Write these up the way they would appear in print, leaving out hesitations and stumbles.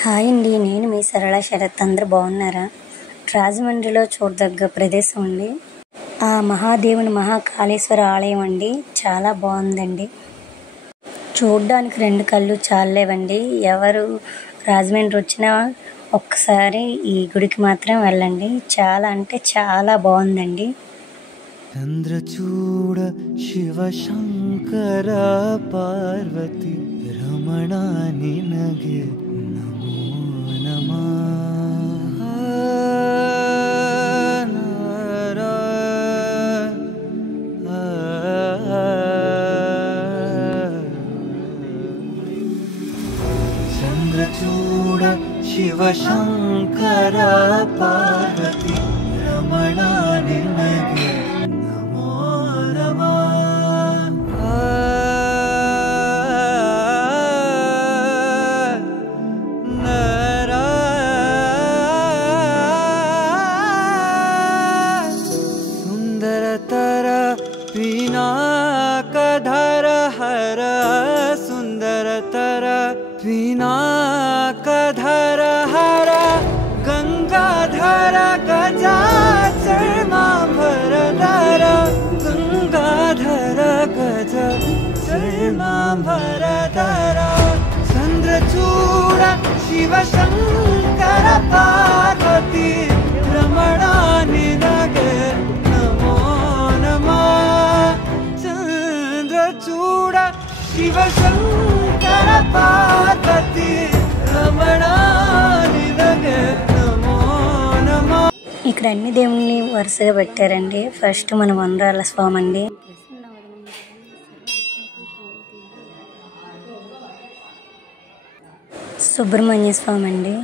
Hi అండి, నేను మీ సరళ శరత్. అందరూ బాగున్నారా? రాజమండ్రిలో చూడదగ్గ ప్రదేశం అండి. ఆ మహాదేవుని మహాకాళేశ్వర ఆలయం అండి. చాలా బాగుందండి. చూడడానికి 2 కళ్ళు చాలేవండి. ఎవరు రాజమండ్రి వచ్చినా ఒక్కసారి ఈ గుడికి మాత్రం వెళ్ళండి. చాలా అంటే చాలా బాగుందండి. చంద్రచూడ శివ శంకర పార్వతి రమణ నినగే నమో నమః. చంద్రచూడ శివ శంకర పార్వతి రమణ నినగే सुंदरतर पिनाकधर हर सुंदरतर पिनाकधर हर गंगाधर गजाचर्मांबरधर गंगाधर गजाचर्मांबरधर चंद्रचूड शिव शंकर पार्वती रमण निनगे नमो नमः. चंद्रचूड शिव शंकर पार्वती रमण निनगे नमो नमः. ఇక్కడ అన్ని దేవుని వరుసగా పెట్టారండి. ఫస్ట్ మన వనరాల స్వామి అండి. సుబ్రహ్మణ్య స్వామి అండి.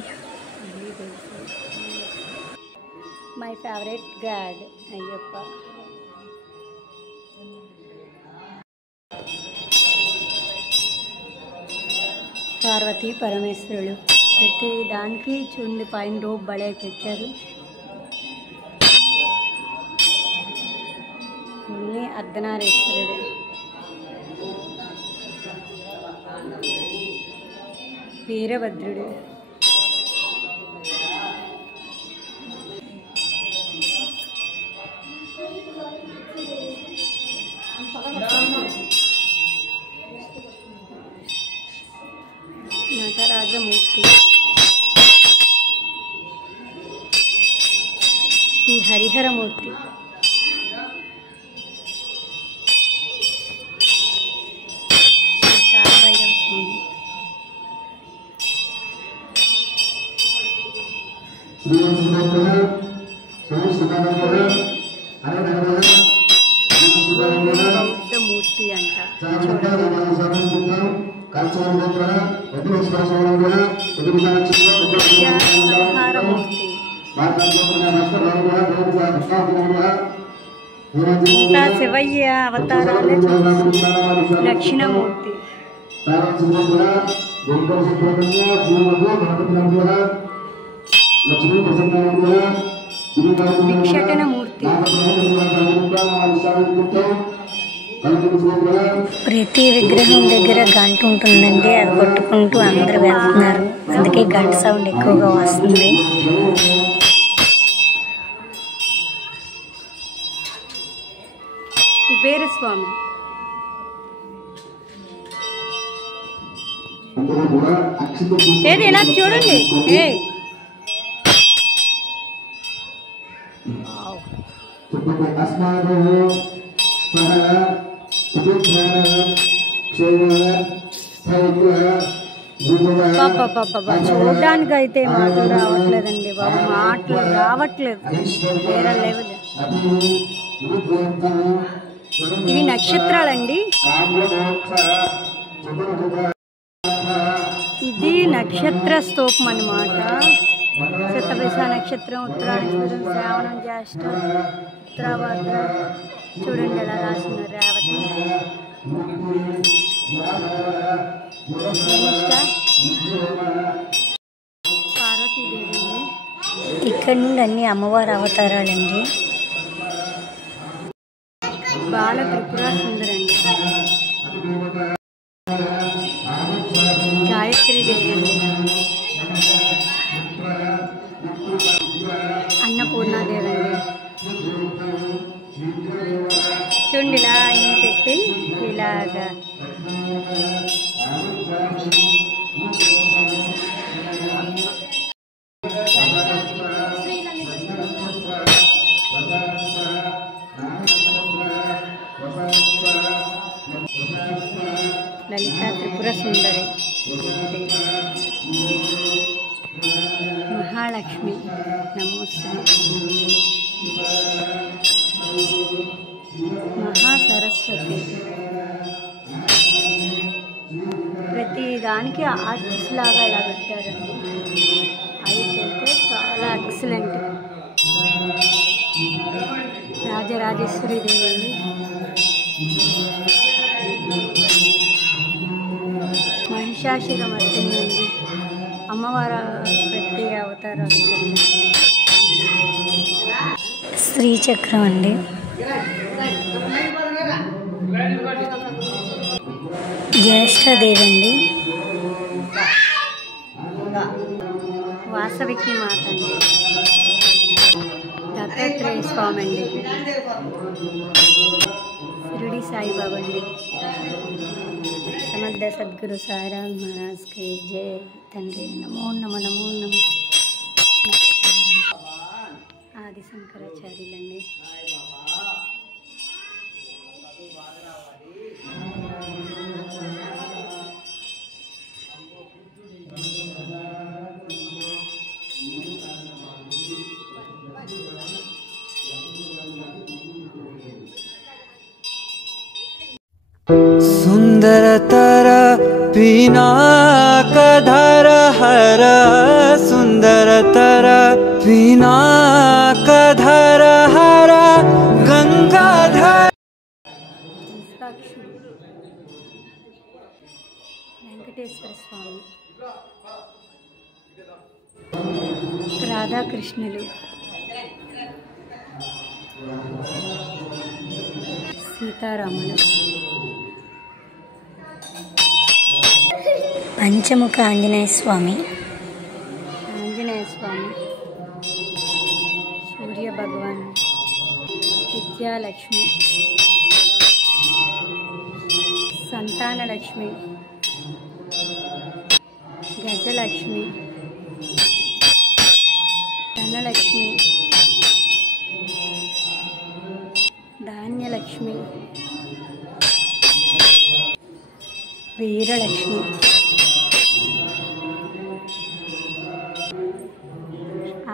My favourite God Ayyappa. Parvati పరమేశ్వరుడు. ప్రతి దానికి చూడండి పైన రోప్ బలే పెట్టారు. అన్నీ అర్ధనారీశ్వరుడు. వీరభద్రుడు. నటరాజమూర్తి. శ్రీ హరిహరమూర్తి. శ్రీ కాలభైరవ స్వామి. బౌద్ధమూర్తి అంట. సంహారమూర్తి. ఇంకా శివయ్య అవతారాలే దక్షిణమూర్తి. భిక్షటనమూర్తి. ప్రతి విగ్రహం దగ్గర గంట ఉంటుందండి. అది కొట్టుకుంటూ అందరు వెళ్తున్నారు. అందుకే గంట సౌండ్ ఎక్కువగా వస్తుంది. కుబేరస్వామి. ఏది ఇలా చూడండి. చూడడానికి అయితే మాటలు రావట్లేదండి బాబు. మాటలు రావట్లేదు. వేరే లెవెల్. ఇవి నక్షత్రాలండి. ఇది నక్షత్ర స్తూపం అన్నమాట. శతభిష నక్షత్రం, ఉత్తరాయణం, శ్రావణం, జ్యేష్ఠ, ఉత్తరాభద్ర. చూడండి ఎలా రాస్తున్నారు. రేవతి, పార్వతీదేవి అండి. ఇక్కడ నుండి అన్ని అమ్మవారి అవతారాలండి. బాల త్రిపుర సుందరండి. గాయత్రీ దేవి అండి. పెట్టి ఇలాగా లలితా త్రిపుర సుందరి, మహాలక్ష్మి నమోస్తుతే, మహాసరస్వతి. ప్రతి దానికి ఆర్టిస్ట్ లాగా ఇలా పెట్టారండి. అయితే చాలా ఎక్సలెంట్. రాజరాజేశ్వరి దేవి అండి, మహిషాసురమర్దిని అండి, అమ్మవారు ప్రతి అవతారాలు. శ్రీచక్రం అండి, జ్యేష్ఠదేవి అండి, వాసవికి మాత అండి, దత్తాత్రేయ స్వామి అండి, షిరిడి సాయిబాబా అండి, సమర్థ సద్గురు సాయిరామ్ మహారాజ్కి జై. తండ్రి నమో నమ నమో నమ. ఆది శంకరాచార్యులండి. सुंदरतर पिनाकधर हर, सुंदरतर पिनाकधर हर, गंगाधर. వెంకటేశ్వర స్వామి, రాధాకృష్ణులు, సీతారాములు, పంచముఖ ఆంజనేయ స్వామి, సూర్య భగవాన్, విద్యాలక్ష్మి, సంతానలక్ష్మి, గజలక్ష్మి, ధనలక్ష్మి, ధాన్యలక్ష్మి, వీరలక్ష్మి,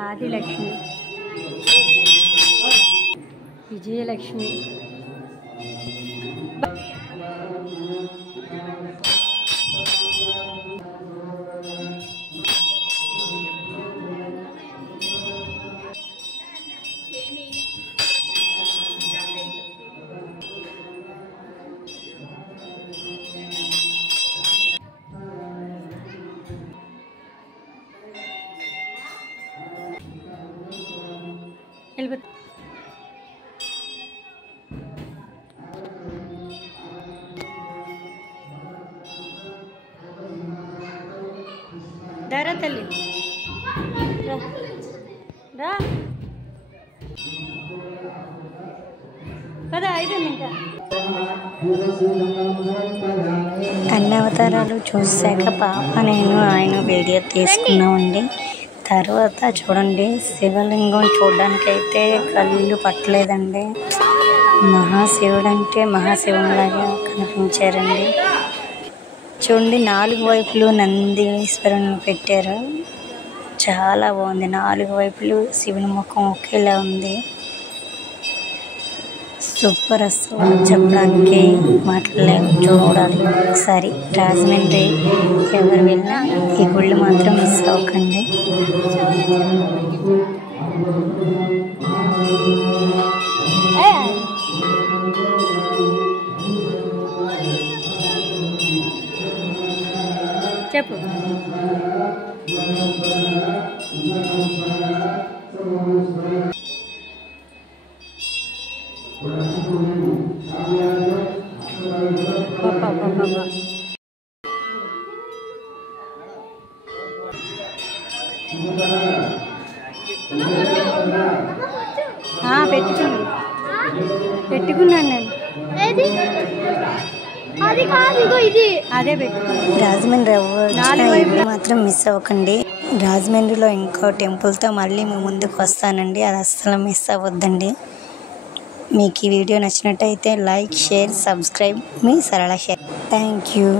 ఆదిలక్ష్మి, విజయలక్ష్మి, దారా తల్లి రా కదా అయిపోయింది. ఇంకా అన్ని అవతారాలు చూసాక పాప నేను ఆయన వీడియో తీసుకున్నామండి. తర్వాత చూడండి, శివలింగం చూడడానికైతే కళ్ళు పట్టలేదండి. మహాశివుడు అంటే మహాశివునిలాగా కనిపించారండి. చూడండి, 4 వైపులు నందీశ్వరుని పెట్టారు. చాలా బాగుంది. 4 వైపులు శివుని ముఖం ఒకేలా ఉంది. సూపర్. అసలు చెప్పడానికి మాట్లాడలేము. చూడాలి ఒకసారి. రాజమండ్రి ఎవరు వెళ్ళినా ఈ గుళ్ళు మాత్రం మిస్ అవ్వకండి. చెప్పు. పెట్టుకున్నాను నేను. అదే పెట్టు. రాజమండ్రి ఎవరు మాత్రం మిస్ అవ్వకండి. రాజమండ్రిలో ఇంకో టెంపుల్తో మళ్ళీ మీ ముందుకు వస్తానండి, అది అస్సలు మిస్ అవ్వద్దండి. మీకు ఈ వీడియో నచ్చినట్టయితే లైక్, షేర్, సబ్స్క్రైబ్. మీ సరళ షేర్. Thank you.